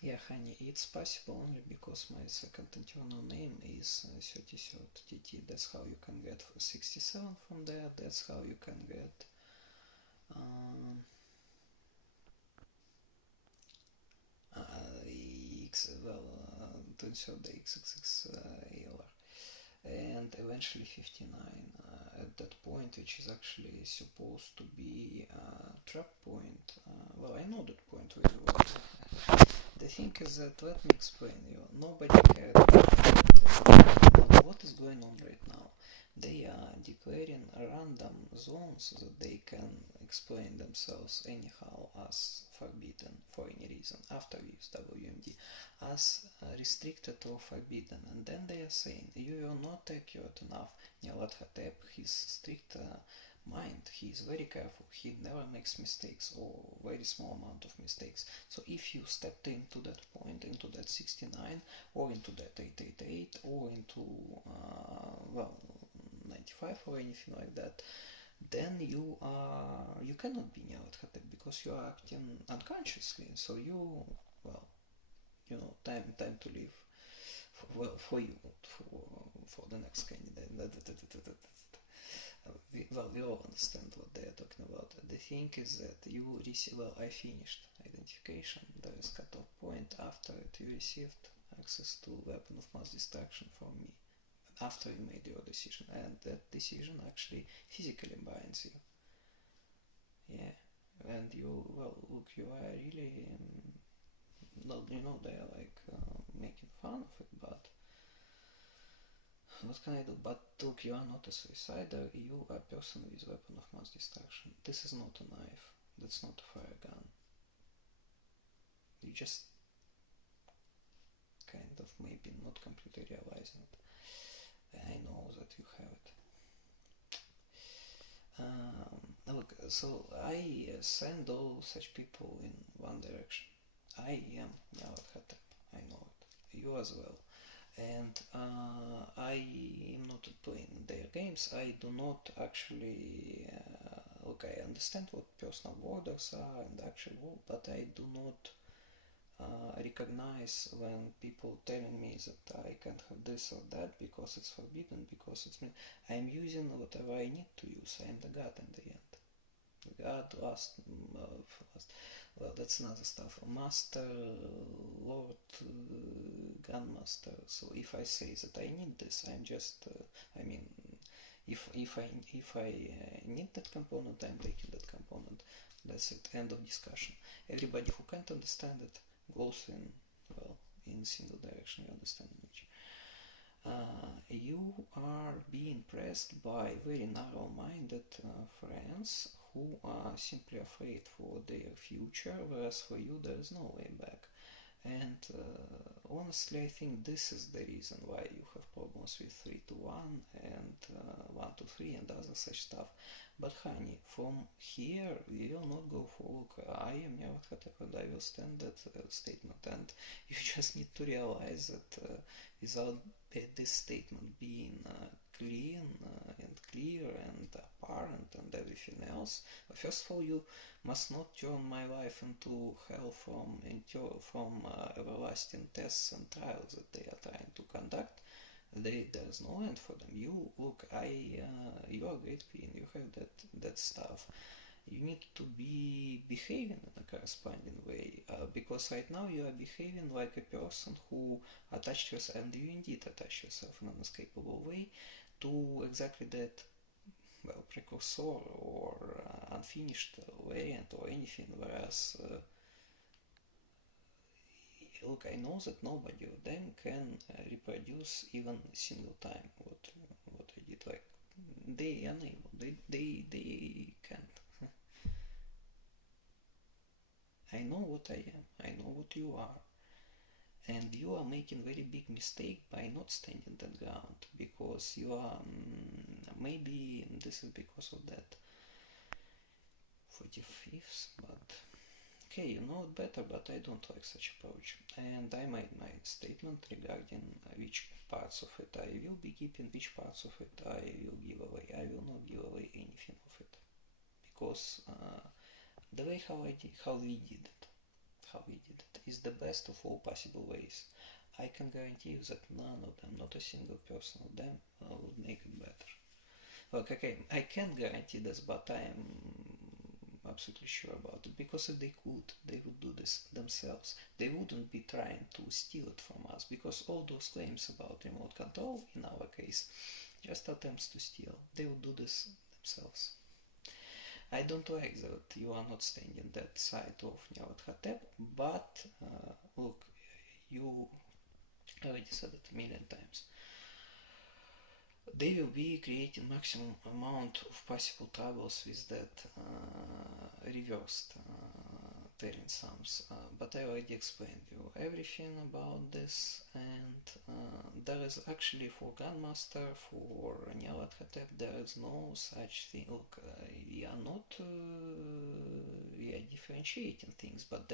Yeah, honey, it's possible only because my second internal name is 33rd TT. That's how you can get 67 from there. That's how you can get um, X, well, 23rd XXX ALR. And eventually 59 at that point, which is actually supposed to be a trap point. Well, I know that point really well. The thing is that, let me explain you, nobody cared what is going on right now. They are declaring random zones that they can explain themselves anyhow as forbidden for any reason after we use WMD as restricted or forbidden, and then they are saying you are not accurate enough. Nihalat Hatep, his strict mind, he is very careful, he never makes mistakes or very small amount of mistakes. So if you stepped into that point, into that 69 or into that 888 or into well 95 or anything like that, then you cannot be Nihalat Hatep because you are acting unconsciously. So you, well, time to live for you, for the next candidate. We all understand what they are talking about. The thing is that you receive, well, I finished identification. There is cutoff point. After it, you received access to weapon of mass destruction from me. After you made your decision, and that decision actually physically binds you. Yeah, and you, well, look, you are really, they are like making fun of it, but what can I do? But look, you are not a suicider, you are a person with weapon of mass destruction. This is not a knife, that's not a fire gun. You just kind of maybe not completely realizing it. I know that you have it. Look, so I send all such people in one direction. I am Nihalat Hatep, I know it. You as well. And I am not playing their games. I do not actually look. I understand what personal borders are and actual world, but I do not recognize when people telling me that I can't have this or that because it's forbidden, because it's me. I'm using whatever I need to use. I am the god in the end. The god, last, well, that's another stuff. Master, Lord, Grandmaster. So if I say that I need this, I'm just, I mean, if I need that component, I'm taking that component. That's it. End of discussion. Everybody who can't understand it goes in, well, in single direction. You understand which. You are being pressed by very narrow-minded friends who are simply afraid for their future, whereas for you there is no way back. And honestly, I think this is the reason why you have problems with 3 to 1 and 1 to 3 and other such stuff. But honey, from here we will not go for look. I am Nihalat Hatep and I will stand that statement. And you just need to realize that without this statement being clean and clear and apparent and everything else, first of all, you must not turn my life into hell from everlasting tests and trials that they are trying to conduct. There's no end for them. You look, you are a great queen. You have that stuff. You need to be behaving in a corresponding way because right now you are behaving like a person who attached yourself, and you indeed attach yourself in an inescapable way to exactly that, well, precursor or unfinished variant or anything, whereas look, I know that nobody of them can reproduce even a single time what I did. Like they unable, they can't. I know what I am. I know what you are. And you are making very big mistake by not standing that ground because you are maybe this is because of that 45th, but okay, you know it better, but I don't like such approach. And I made my statement regarding which parts of it I will be keeping, which parts of it I will give away. I will not give away anything of it because the way how we did it, how we did it, is the best of all possible ways. I can guarantee you that none of them, not a single person of them, would make it better. Look, okay, I can't guarantee this, but I am absolutely sure about it, because if they could, they would do this themselves. They wouldn't be trying to steal it from us, because all those claims about remote control, in our case, just attempts to steal. They would do this themselves. I don't like that you are not standing that side of Nihalat Hotep, but look, you already said it a million times. They will be creating maximum amount of possible troubles with that reversed Turing sums, but I already explained you everything about this, and there is actually for Grandmaster, for Nihalat Hotep, there is no such thing. Look, we are not, we are differentiating things, but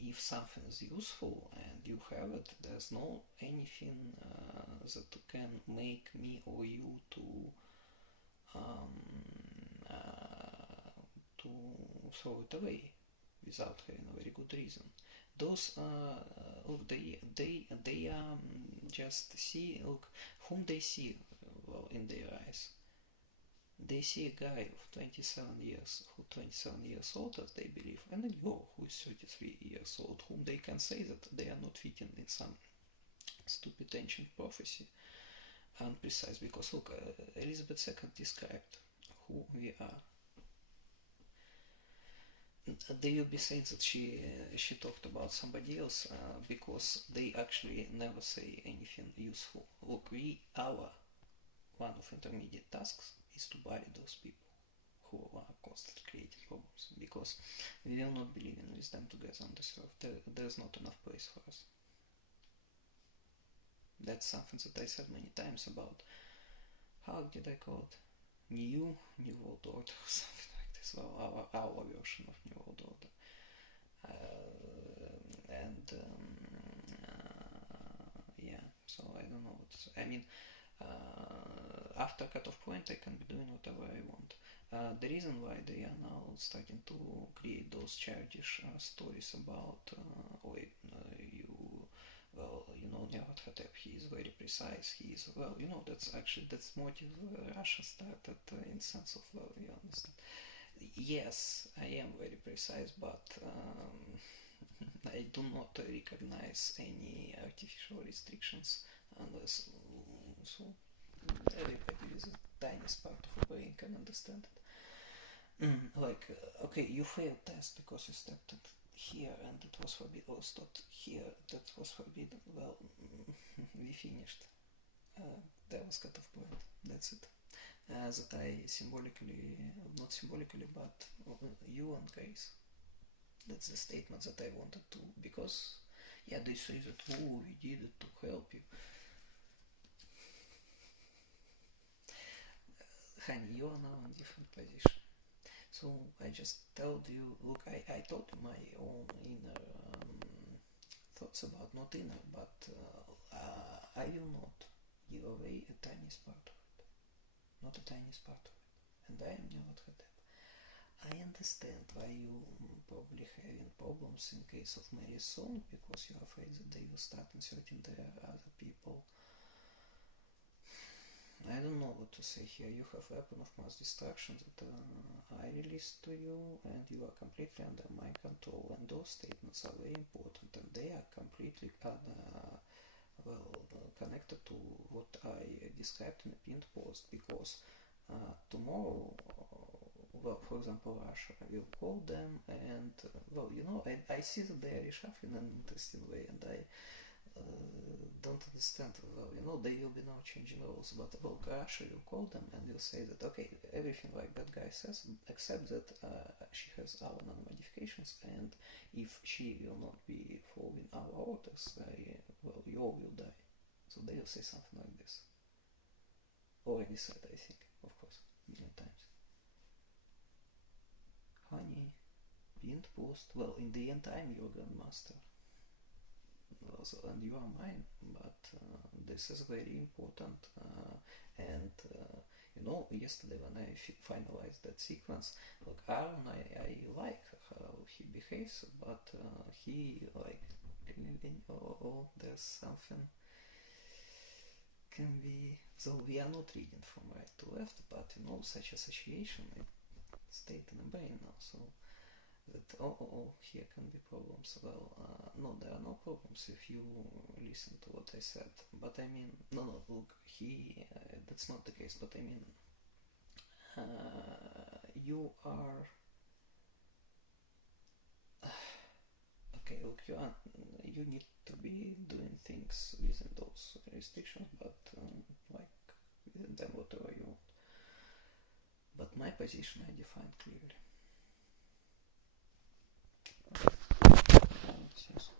if something is useful and you have it, there's no anything that can make me or you to throw it away without having a very good reason. Those look, they just see, look, whom they see, well, in their eyes. They see a guy of 27 years, who 27 years old as they believe, and a girl who is 33 years old, whom they can say that they are not fitting in some stupid ancient prophecy, unprecise, because look, Elizabeth II described who we are. They will be saying that she talked about somebody else, because they actually never say anything useful. Look, our one of intermediate tasks is to bury those people who are constantly creating problems, because we will not be living with them together on this earth. There's not enough place for us. That's something that I said many times about, how did I call it? New World Order or something like this. Well, our version of New World Order. Yeah, so I don't know what to say. I mean, after cutoff point, I can be doing whatever I want. The reason why they are now starting to create those childish stories about, Nihalat Hotep, he is very precise, he is, well, that's motive Russia started in sense of, well, you understand. Yes, I am very precise, but I do not recognize any artificial restrictions unless, so everybody with the tiniest part of a brain can understand it. Okay, you failed test because you stepped it here and it was forbidden, or stopped here, that was forbidden. Well, we finished. That was cutoff point, that's it. That I symbolically, not symbolically, but you and Grace. That's the statement that I wanted to, because, yeah, they say that, oh, we did it to help you. Honey, you are now in different position. So I just told you, look, I told you my own inner thoughts about, not inner, but I will not give away a tiniest part of it. Not a tiniest part of it. And I am Nihalat Hotep. I understand why you probably having problems in case of Mary's song, because you're afraid that they will start inserting their other people. I don't know what to say here. You have weapon of mass destruction that I released to you, and you are completely under my control, and those statements are very important, and they are completely connected to what I described in a pinned post, because tomorrow, well, for example, Russia will call them, and I see that they are reshuffling in an interesting way, and I don't understand. Well, they will be now changing rules, but Russia will call them and will say that, okay, everything like that guy says, except that she has our non-modifications, and if she will not be following our orders, you all will die. So they will say something like this. Already said, I think, of course, a million times. Honey, pinned post. Well, in the end, I'm your grandmaster. Also, and you are mine, but this is very important, and You know, yesterday when I finalized that sequence, like Aaron, I like how he behaves, but he like, oh, there's something can be, so we are not reading from right to left, but you know, such association, it stayed in the brain now, so that, here can be problems. Well, no, there are no problems if you listen to what I said, but I mean, no, look, that's not the case, but I mean, you are, okay, look, you need to be doing things within those restrictions, but like within them whatever you want. But my position I define clearly. Yes.